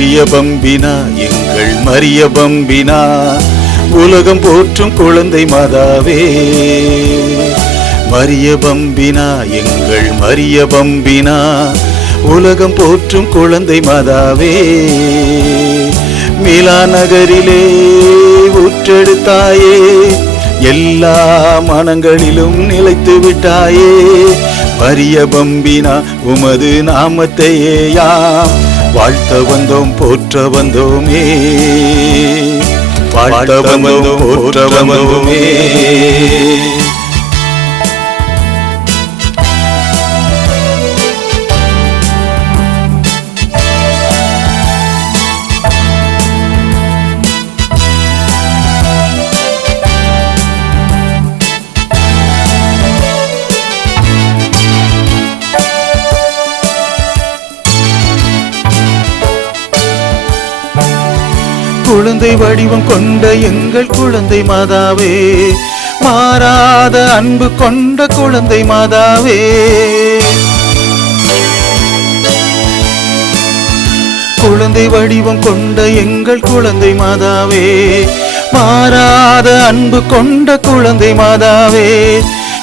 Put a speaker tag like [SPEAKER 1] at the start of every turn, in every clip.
[SPEAKER 1] மரிய பம்பினா எங்கள் மரிய பம்பினா உலகம் போற்றும் குழந்தை மாதாவே. மரிய பம்பினா எங்கள் மரிய பம்பினா உலகம் போற்றும் குழந்தை மாதாவே. மிலா நகரிலே ஊற்றெடுத்தாயே எல்லா மனங்களிலும் நிலைத்து விட்டாயே. மரிய பம்பினா உமது நாமத்தையே யாம் வாழ்த்த வந்தோம் போற்ற வந்தோமே. வாழ்த்த வந்தோம் போற்ற வந்தோமே. குழந்தை வடிவம் கொண்ட எங்கள் குழந்தை மாதாவே. மாறாத அன்பு கொண்ட குழந்தை மாதாவே. குழந்தை வடிவம் கொண்ட எங்கள் குழந்தை மாதாவே. மாறாத அன்பு கொண்ட குழந்தை மாதாவே.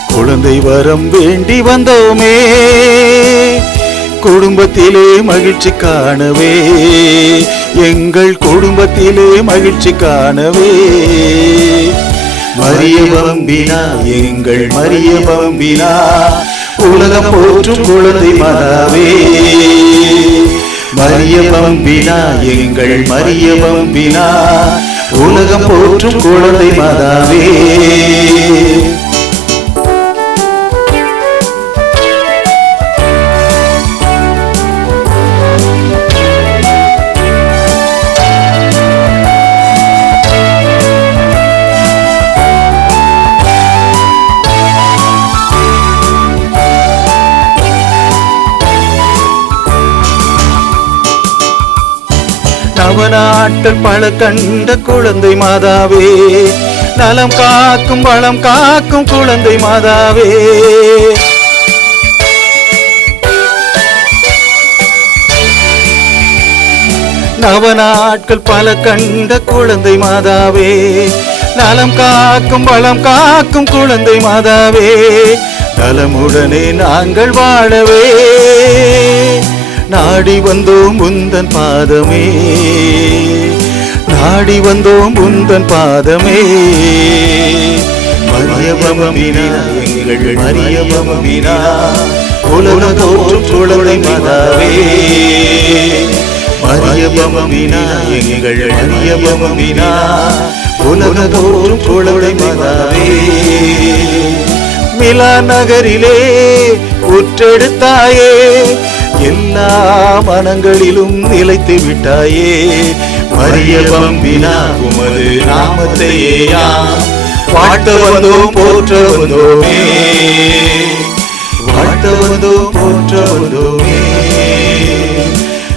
[SPEAKER 1] குழந்தை வரம் வேண்டி வந்தோமே. குடும்பத்திலே மகிழ்ச்சி காணவே. எங்கள் குடும்பத்திலே மகிழ்ச்சி காணவே. மரிய பம்பினா எங்கள் மரிய பம்பினா உலகம் போற்றும் குழந்தை மாதாவே. மரிய பம்பினா எங்கள் மரிய பம்பினா உலகம் போற்றும் குழந்தை மாதாவே நவநாட்டல் பல கண்ட குழந்தை மாதாவே. நலம் காக்கும் வளம் காக்கும் குழந்தை மாதாவே. நவநாட்கள் பல கண்ட குழந்தை மாதாவே. நலம் காக்கும் வளம் காக்கும் குழந்தை மாதாவே. நலமுடனே நாங்கள் வாழவே. நாடி வந்தோம் உந்தன் பாதமே. நாடி வந்தோம் உந்தன் பாதமே. மரியபமினா எங்கள் மரியபமினா உலக தோற்றும் குழந்தை மாதாவே. மரியபமினா எங்கள் மரியபமினா உலக குழந்தை மாதாவே. மிலா நகரிலே உற்றெடுத்தாயே எல்லா மனங்களிலும் நிலைத்து விட்டாயே. மரியபம் வினா உமது நாமத்தையே யாம் வாழ்த்த வந்தோம் போற்ற வந்தோமே. வாழ்த்த வந்தோம் போற்ற வந்தோமே.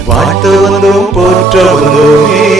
[SPEAKER 1] வாழ்த்த வந்தோம் போற்ற வந்தோமே.